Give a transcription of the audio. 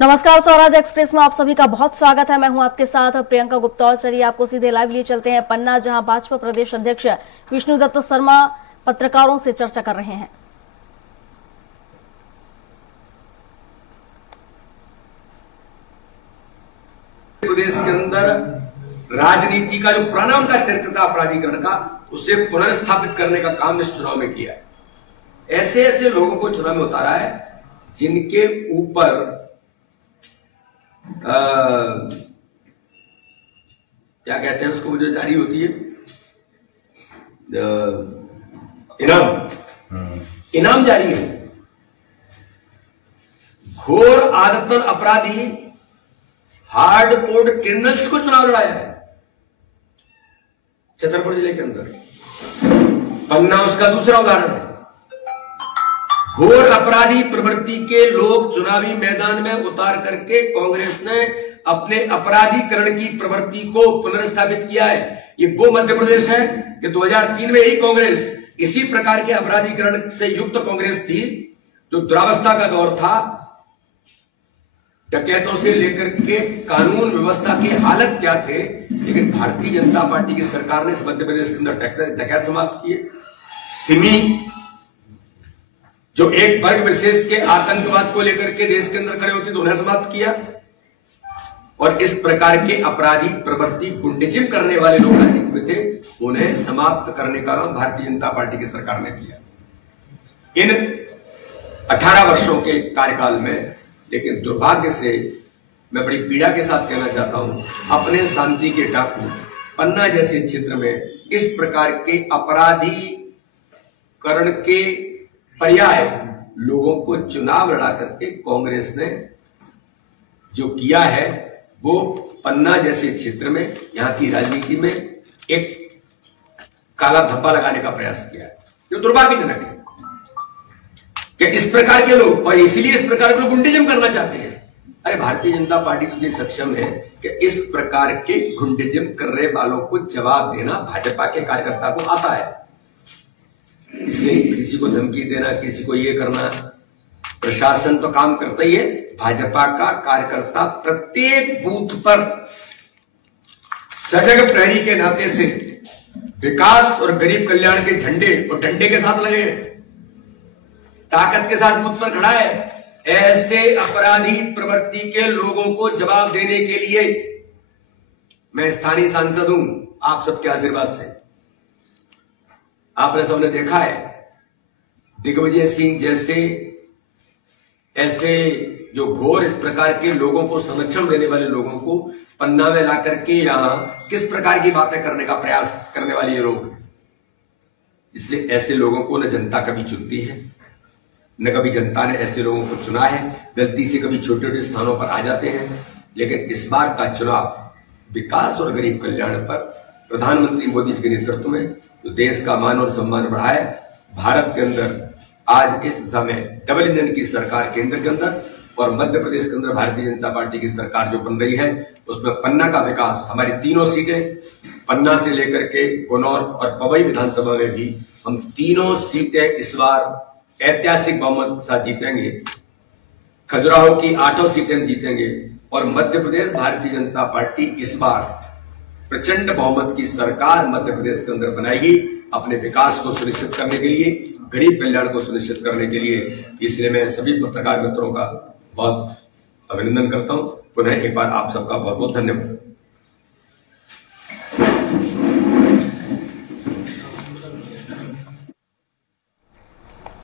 नमस्कार, स्वराज एक्सप्रेस में आप सभी का बहुत स्वागत है। मैं हूं आपके साथ प्रियंका गुप्ता और चलिए आपको सीधे लाइव लिए चलते हैं पन्ना, जहां भाजपा प्रदेश अध्यक्ष विष्णुदत्त शर्मा पत्रकारों से चर्चा कर रहे हैं। प्रदेश के अंदर राजनीति का जो पुराना उनका चरित्र था अपराधीकरण का, उसे पुनर्स्थापित करने का काम इस चुनाव में किया है। ऐसे ऐसे लोगों को चुनाव में उतारा है जिनके ऊपर क्या कहते हैं उसको, मुझे जारी होती है इनाम जारी है। घोर आदतन अपराधी हार्ड कोड क्रिमिनल्स को चुनाव लड़ाया है छतरपुर जिले के अंदर। पन्ना उसका दूसरा उदाहरण है। घोर अपराधी प्रवृत्ति के लोग चुनावी मैदान में उतार करके कांग्रेस ने अपने अपराधीकरण की प्रवृत्ति को पुनर्स्थापित किया है। ये वो मध्य प्रदेश है कि 2003 में ही कांग्रेस इसी प्रकार के अपराधीकरण से युक्त कांग्रेस थी, जो दुरावस्था का दौर था। डकैतों से लेकर के कानून व्यवस्था की हालत क्या थे, लेकिन भारतीय जनता पार्टी की सरकार ने इस मध्य प्रदेश के अंदर डकैत समाप्त किए। सिमी, जो एक वर्ग विशेष के आतंकवाद को लेकर के देश के अंदर खड़े होते थे, उन्हें समाप्त किया। और इस प्रकार के अपराधी प्रवृत्ति गुंडिज्म करने वाले लोग राजनीति में थे, उन्हें समाप्त करने का काम भारतीय जनता पार्टी की सरकार ने किया इन 18 वर्षों के कार्यकाल में। लेकिन दुर्भाग्य से मैं बड़ी पीड़ा के साथ कहना चाहता हूं, अपने शांति के टापू पन्ना जैसे क्षेत्र में इस प्रकार के अपराधीकरण के पर्याय लोगों को चुनाव लड़ा करके कांग्रेस ने जो किया है, वो पन्ना जैसे क्षेत्र में, यहां की राजनीति में एक काला धब्बा लगाने का प्रयास किया है, जो दुर्भाग्यजनक है कि इस प्रकार के लोग, और इसीलिए इस प्रकार के लोग गुंडिज्म करना चाहते हैं। अरे भारतीय जनता पार्टी तो सक्षम है कि इस प्रकार के गुंडिज्म करने वालों को जवाब देना भाजपा के कार्यकर्ता को आता है। इसलिए किसी को धमकी देना, किसी को ये करना, प्रशासन तो काम करता ही है। भाजपा का कार्यकर्ता प्रत्येक बूथ पर सजग प्रहरी के नाते से विकास और गरीब कल्याण के झंडे और डंडे के साथ लगे, ताकत के साथ बूथ पर खड़ा है। ऐसे अपराधी प्रवृत्ति के लोगों को जवाब देने के लिए मैं स्थानीय सांसद हूं, आप सबके आशीर्वाद से। आपने सबने देखा है, दिग्विजय सिंह जैसे ऐसे जो घोर इस प्रकार के लोगों को संरक्षण देने वाले लोगों को पन्ना में ला करके यहां किस प्रकार की बातें करने का प्रयास करने वाले लोग। इसलिए ऐसे लोगों को न जनता कभी चुनती है, न कभी जनता ने ऐसे लोगों को चुना है। गलती से कभी छोटे छोटे स्थानों पर आ जाते हैं, लेकिन इस बार का चुनाव विकास और गरीब कल्याण पर प्रधानमंत्री मोदी जी के नेतृत्व में तो देश का मान और सम्मान बढ़ा है। भारत के अंदर आज इस समय डबल इंजन की सरकार केंद्र के अंदर और मध्य प्रदेश के अंदर भारतीय जनता पार्टी की सरकार जो बन रही है, उसमें पन्ना का विकास, हमारी तीनों सीटें पन्ना से लेकर के गुनौर और पवई विधानसभा में भी हम तीनों सीटें इस बार ऐतिहासिक बहुमत के साथ जीतेंगे। खजुराहो की 8 सीटें जीतेंगे और मध्य प्रदेश भारतीय जनता पार्टी इस बार प्रचंड बहुमत की सरकार मध्य प्रदेश के अंदर बनाएगी, अपने विकास को सुनिश्चित करने के लिए, गरीब कल्याण को सुनिश्चित करने के लिए। इसलिए मैं सभी पत्रकार मित्रों का बहुत अभिनंदन करता हूं। पुनः एक बार आप सबका बहुत बहुत धन्यवाद।